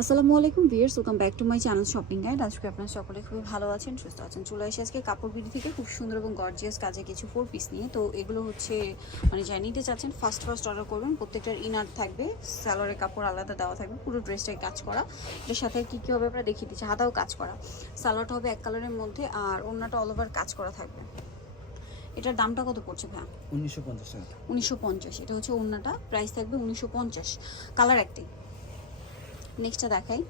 আসসালামু আলাইকুম viewers welcome back to my channel shopping guide আজকে আপনারা সকলে খুবই ভালো আছেন সুস্থ আছেন। চলে আসে আজকে কাপড় বিডি থেকে খুব সুন্দর এবং গর্জিয়াস কাজে কিছু ফোর পিস নিয়ে। তো এগুলো হচ্ছে মানে যাই নিতে চাচ্ছেন ফার্স্ট ফার্স্ট অর্ডার করবেন। প্রত্যেকটার ইনার থাকবে স্যালোয়ারের কাপড় আলাদা দেওয়া থাকবে পুরো ড্রেসটাই কাজ করা। এর সাথে কী কী হবে আমরা দেখিয়ে দিচ্ছি হাতাও কাজ করা। সালোয়ারটা হবে এক কালারের মধ্যে আর অন্যটা অল ওভার কাজ করা থাকবে। এটার দামটা কত পড়ছে ভাই উনিশশো পঞ্চাশ উনিশশো পঞ্চাশ এটা হচ্ছে ওড়নাটা প্রাইস থাকবে উনিশশো পঞ্চাশ। কালার একটাই। নেক্সটটা দেখাই।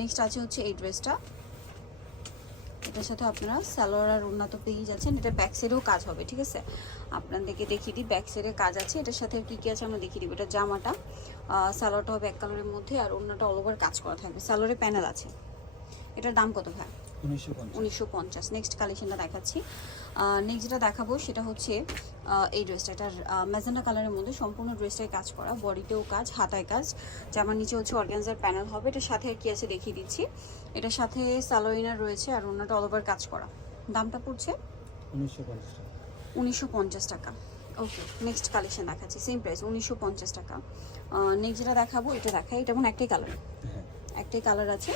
নেক্সট আছে হচ্ছে এই ড্রেসটা এটার সাথে আপনারা স্যালোয়ার আর ওড়না তো পেয়েই যাচ্ছেন। এটা ব্যাক সাইডেও কাজ হবে, ঠিক আছে? আপনাদেরকে দেখিয়ে দিই ব্যাক সাইডে কাজ আছে। এটার সাথে কী কী আছে আমরা দেখিয়ে দিব। এটা জামাটা। সালোয়ারটা হবে এক কালারের মধ্যে আর ওড়নাটা অল ওভার কাজ করা থাকবে। সালোয়ারে প্যানেল আছে। এটার দাম কত ভাই? উনিশশো পঞ্চাশ। নেক্সট কালেকশনটা দেখাচ্ছি। নেক্সট যেটা দেখাবো সেটা হচ্ছে এই ড্রেসটা এটার ম্যাজেন্ডা কালারের মধ্যে সম্পূর্ণ ড্রেসটাই কাজ করা। বডিতেও কাজ হাতায় কাজ। জামার নিচে হচ্ছে অর্গানজার প্যানেল হবে। এটার সাথে কি আছে দেখিয়ে দিচ্ছি। এটার সাথে সালোইনার রয়েছে আর অন্যটা অল ওভার কাজ করা। দামটা পড়ছে? উনিশশো পঞ্চাশ টাকা। ওকে নেক্সট কালেকশন দেখাচ্ছি। সেম প্রাইস উনিশশো পঞ্চাশ টাকা। নেক্সট যেটা দেখাবো এটা দেখাই। এটা মনে একটাই কালার হ্যাঁ। একটাই কালার আছে।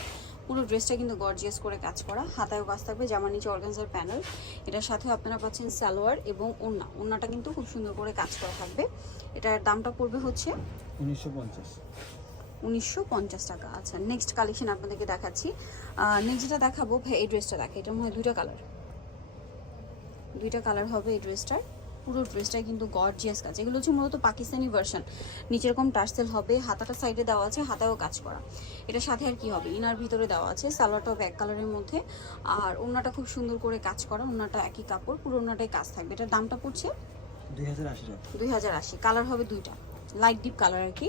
পুরো ড্রেসটা কিন্তু গর্জিয়াস করে কাজ করা। হাতায়ও কাজ থাকবে জামার নিচে অর্গানজার প্যানেল এটার সাথে আপনারা পাচ্ছেন সালোয়ার এবং ওড়না। ওড়নাটা কিন্তু খুব সুন্দর করে কাজ করা থাকবে। এটার দামটা পড়বে হচ্ছে উনিশশো পঞ্চাশ। উনিশশো পঞ্চাশ টাকা। আচ্ছা নেক্সট কালেকশন আপনাদেরকে দেখাচ্ছি। নেক্সট যেটা দেখাবো ভাই এই ড্রেসটা দেখে। এটা মনে হয় দুইটা কালার দুইটা কালার হবে এই ড্রেসটার পুরো ড্রেসটাই কিন্তু গর্জিয়াস কাজ। এগুলো হচ্ছে মূলত পাকিস্তানি ভার্সন নিচে এরকম টার্সেল হবে হাতাটা সাইডে দেওয়া আছে হাতায়ও কাজ করা। এটা সাথে আর কি হবে? ইনার ভিতরে দেওয়া আছে সালোয়ারটাও ব্যাক কালারের মধ্যে। আর ওড়নাটা খুব সুন্দর করে কাজ করা ওড়নাটা একই কাপড় পুরো ওড়নাটাই কাজ থাকবে। এটার দামটা পড়ছে? দুই হাজার আশি কালার হবে দুইটা। লাইট ডিপ কালার আর কি।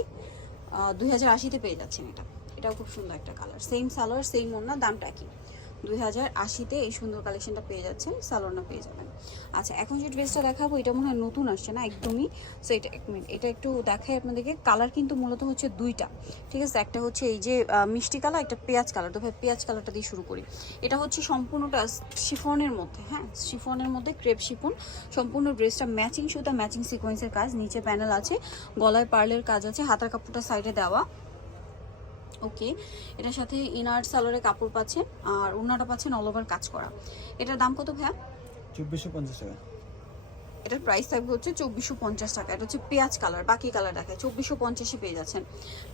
দুই হাজার আশিতে পেয়ে যাচ্ছেন এটা। এটাও খুব সুন্দর একটা কালার সেম সালোয়ার সেম ওড়না দামটা একই। দুই হাজার আশিতে এই সুন্দর কালেকশনটা পেয়ে যাচ্ছেন সালোনা পেয়ে যাবেন। আচ্ছা এখন যে ড্রেসটা দেখাবো, এটা মনে হয় নতুন আসছে না? একদমই। সো এটা এক মিনিট এটা একটু দেখাই আপনাদেরকে। কালার কিন্তু মূলত হচ্ছে দুইটা। ঠিক আছে? একটা হচ্ছে এই যে মিষ্টি কালার একটা পেঁয়াজ কালার তো ভাই, পেঁয়াজ কালারটা দিয়ে শুরু করি। এটা হচ্ছে সম্পূর্ণটা শিফনের মধ্যে হ্যাঁ? শিফনের মধ্যে ক্রেপ শিফন। সম্পূর্ণ ড্রেসটা ম্যাচিং সুতা ম্যাচিং সিকোয়েন্সের কাজ। নিচে প্যানেল আছে, গলায় পার্লের কাজ আছে, হাতার কাপড়টা সাইডে দেওয়া। ওকে। এটার সাথে ইনার সালোয়ারের কাপড় পাচ্ছেন আর ওড়নাটা পাচ্ছেন অল ওভার কাজ করা। এটার দাম কত ভাইয়া? চব্বিশশো পঞ্চাশ টাকা। এটার প্রাইস থাকবে হচ্ছে চব্বিশশো পঞ্চাশ টাকা। এটা হচ্ছে পেঁয়াজ কালার বাকি কালার দেখায়। চব্বিশশো পঞ্চাশে পেয়ে যাচ্ছেন।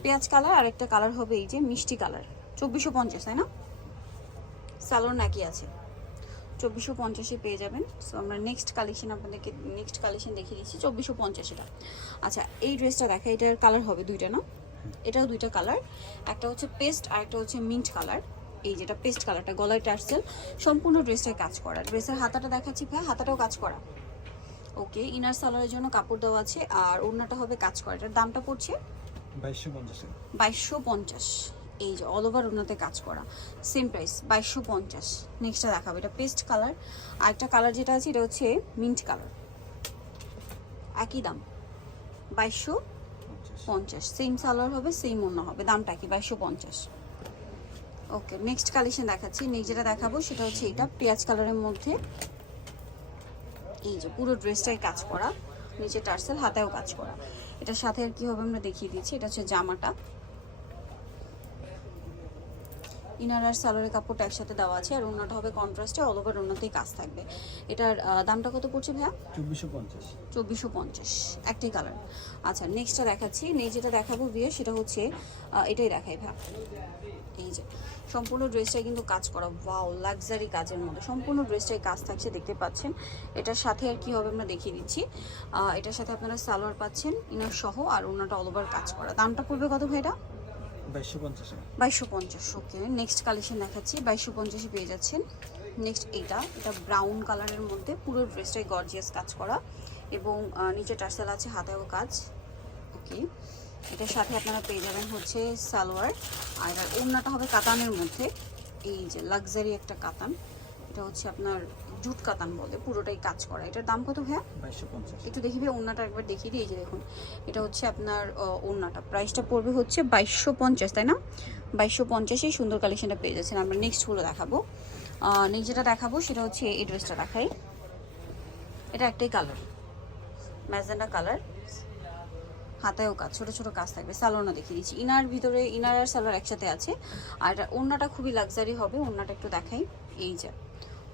পেঁয়াজ কালার আর একটা কালার হবে এই যে মিষ্টি কালার চব্বিশশো পঞ্চাশ তাই না? স্যালোর নাকি আছে। চব্বিশশো পঞ্চাশে পেয়ে যাবেন। সো আমরা নেক্সট কালেকশন আপনাদেরকে নেক্সট কালেকশন দেখিয়ে দিচ্ছি। চব্বিশশো পঞ্চাশ এটা। আচ্ছা এই ড্রেসটা দেখা এটার কালার হবে দুইটা না? এটাও দুইটা কালার একটা হচ্ছে পেস্ট আর একটা হচ্ছে মিন্ট কালার এই যেটা পেস্ট কালারটা গলায় টার্সেল সম্পূর্ণ ড্রেসটাই কাজ করা। ড্রেসের হাতাটা দেখাচ্ছি ভাই হাতাটাও কাজ করা। ওকে ইনার সালোয়ারের জন্য কাপড় দেওয়া আছে আর ওড়নাটা হবে কাজ করা। এটার দামটা পড়ছে? বাইশশো পঞ্চাশ। টাকা বাইশশো পঞ্চাশ। এই যে অল ওভার ওনাতে কাজ করা। সেম প্রাইস বাইশশো পঞ্চাশ। নেক্সটটা দেখাবো এটা পেস্ট কালার আর একটা কালার যেটা আছে এটা হচ্ছে মিন্ট কালার একই দাম। বাইশশো পঞ্চাশ। সেম সালোয়ার হবে সেম অন্য হবে। দামটা কি? বাইশশো পঞ্চাশ। ওকে নেক্সট কালেকশন দেখাচ্ছি। নেক্সট যেটা দেখাবো, সেটা হচ্ছে এটা পেঁয়াজ কালারের মধ্যে। এই যে পুরো ড্রেসটাই কাজ করা, নিচে টার্সেল হাতেও কাজ করা। এটার সাথে আর কি হবে আমরা দেখিয়ে দিচ্ছি। এটা হচ্ছে জামাটা। ইনার আর সালোয়ারের কাপড়টা একসাথে দেওয়া আছে আর ওনাটা হবে কন্ট্রাস্টে অল ওভার ওনাতেই কাজ থাকবে। এটার দামটা কত পড়ছে ভাইয়া? চব্বিশশো পঞ্চাশ। চব্বিশশো পঞ্চাশ একটাই কালার আচ্ছা নেক্সটটা দেখাচ্ছি। নেই যেটা দেখাবো বিয়ে সেটা হচ্ছে এটাই দেখাই ভাই এই যে সম্পূর্ণ ড্রেসটাই কিন্তু কাজ করা। ওয়াও লাক্সারি কাজের মধ্যে। সম্পূর্ণ ড্রেসটাই কাজ থাকছে দেখতে পাচ্ছেন। এটার সাথে আর কি হবে আমরা দেখিয়ে দিচ্ছি। এটার সাথে আপনারা সালোয়ার পাচ্ছেন ইনার সহ আর ওনাটা অল ওভার কাজ করা। দামটা পড়বে কত ভাই এটা বাইশশো পঞ্চাশ ওকে। নেক্সট কালেকশন দেখাচ্ছি, বাইশশো পঞ্চাশে পেয়ে যাচ্ছেন। নেক্সট এটা এটা ব্রাউন কালারের মধ্যে, পুরো ড্রেসটাই গর্জিয়াস কাজ করা। এবং নিচে টার্সেল আছে, হাতেও কাজ। ওকে। এটার সাথে আপনারা পেয়ে যাবেন হচ্ছে সালোয়ার। আর ওড়নাটা হবে কাতানের মধ্যে। এই যে লাক্সারি একটা কাতান। এটা হচ্ছে আপনার জুট কাতান বলে পুরোটাই কাজ করা। এটার দাম কত ভাইয়া? পঞ্চাশ। একটু দেখিবে ওড়নাটা একবার দেখিয়ে দিই এই যে দেখুন। এটা হচ্ছে আপনার আহ, ওড়নাটা। প্রাইসটা পড়বে হচ্ছে বাইশশো পঞ্চাশ তাই না? বাইশশো পঞ্চাশেই সুন্দর কালেকশনটা পেয়ে যাচ্ছেন। আমরা নেক্সটগুলো দেখাবো। নেক্সট যেটা দেখাবো সেটা হচ্ছে এই ড্রেসটা দেখাই। এটা একটাই কালার ম্যাজেন্ডা কালার হাতায়ও কাজ ছোট ছোট কাজ থাকবে। সালোয়ারও দেখিয়ে দিচ্ছি। ইনার ভিতরে ইনার আর সালোয়ার একসাথে আছে। আর ওড়নাটা খুবই লাক্সারি হবে ওড়নাটা একটু দেখাই। এই যে।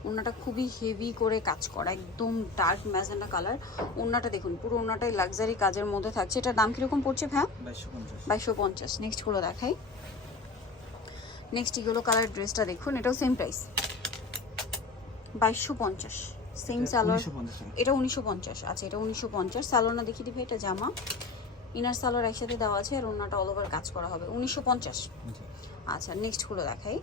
ওড়নাটা খুবই হেভি করে কাজ করা একদম ডার্ক ম্যাজেন্ডা কালার ওড়নাটা দেখুন পুরো ওড়নাটাই লাক্সারি কাজের মধ্যে থাকছে। এটার দাম কীরকম পড়ছে ভ্যা বাইশশো পঞ্চাশ। নেক্সটগুলো দেখাই। নেক্সট ইগুলো কালার ড্রেসটা দেখুন এটাও সেম প্রাইস বাইশশো পঞ্চাশ। সেম সালোয়ার এটা উনিশশো পঞ্চাশ। আচ্ছা এটা উনিশশো পঞ্চাশ। সালোয়ার না দেখিয়ে দিবে এটা জামা। ইনার সালোয়ার একসাথে দেওয়া আছে আর ওনাটা অল ওভার কাজ করা হবে। উনিশশো পঞ্চাশ। আচ্ছা নেক্সটগুলো দেখাই।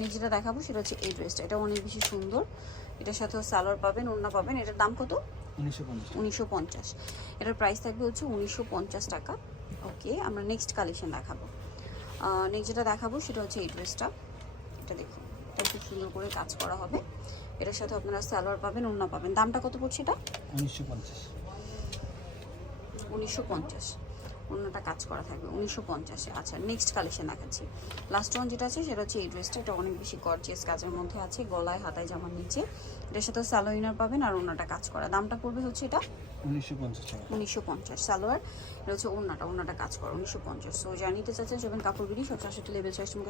নেক্সট যেটা দেখাবো সেটা হচ্ছে এই ড্রেসটা এটা অনেক বেশি সুন্দর। এটার সাথেও সালোয়ার পাবেন ওড়না পাবেন। এটার দাম কত? উনিশশো পঞ্চাশ। উনিশশো পঞ্চাশ। এটার প্রাইস থাকবে হচ্ছে উনিশশো পঞ্চাশ টাকা। ওকে আমরা নেক্সট কালেকশন দেখাবো। নেক্সট যেটা দেখাবো সেটা হচ্ছে এই ড্রেসটা এটা দেখুন এটা খুব সুন্দর করে কাজ করা হবে। এটার সাথে আপনারা সালোয়ার পাবেন ওড়না পাবেন। দামটা কত পড়ছে এটা? উনিশশো পঞ্চাশ। উনিশশো পঞ্চাশ। অন্যটা কাজ করা থাকবে উনিশশো পঞ্চাশে। আচ্ছা নেক্সট কালেকশন দেখাচ্ছি। লাস্ট ওয়ান যেটা আছে সেটা হচ্ছে এই ড্রেসটা এটা অনেক বেশি গর্জিয়াস কাজের মধ্যে আছে গলায় হাতায় জামার নিচে। এটার সাথে সালোয়ার পাবেন আর অন্যটা কাজ করা। দামটা পড়বে হচ্ছে এটা? উনিশশো পঞ্চাশ উনিশশো পঞ্চাশ। সালোয়ার এটা হচ্ছে কাজ করে উনিশশো পঞ্চাশ। সো চাচ্ছেন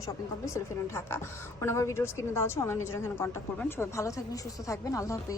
শপিং কমপ্লেক্স সেলফিন ঢাকা। ফোন নাম্বার ভিডিওস কিনে দেওয়া আছে অনলাইনে জন্য এখানে কন্ট্যাক্ট করবেন। সবাই ভালো থাকবেন সুস্থ থাকবেন। আল্লাহ হাফেজ।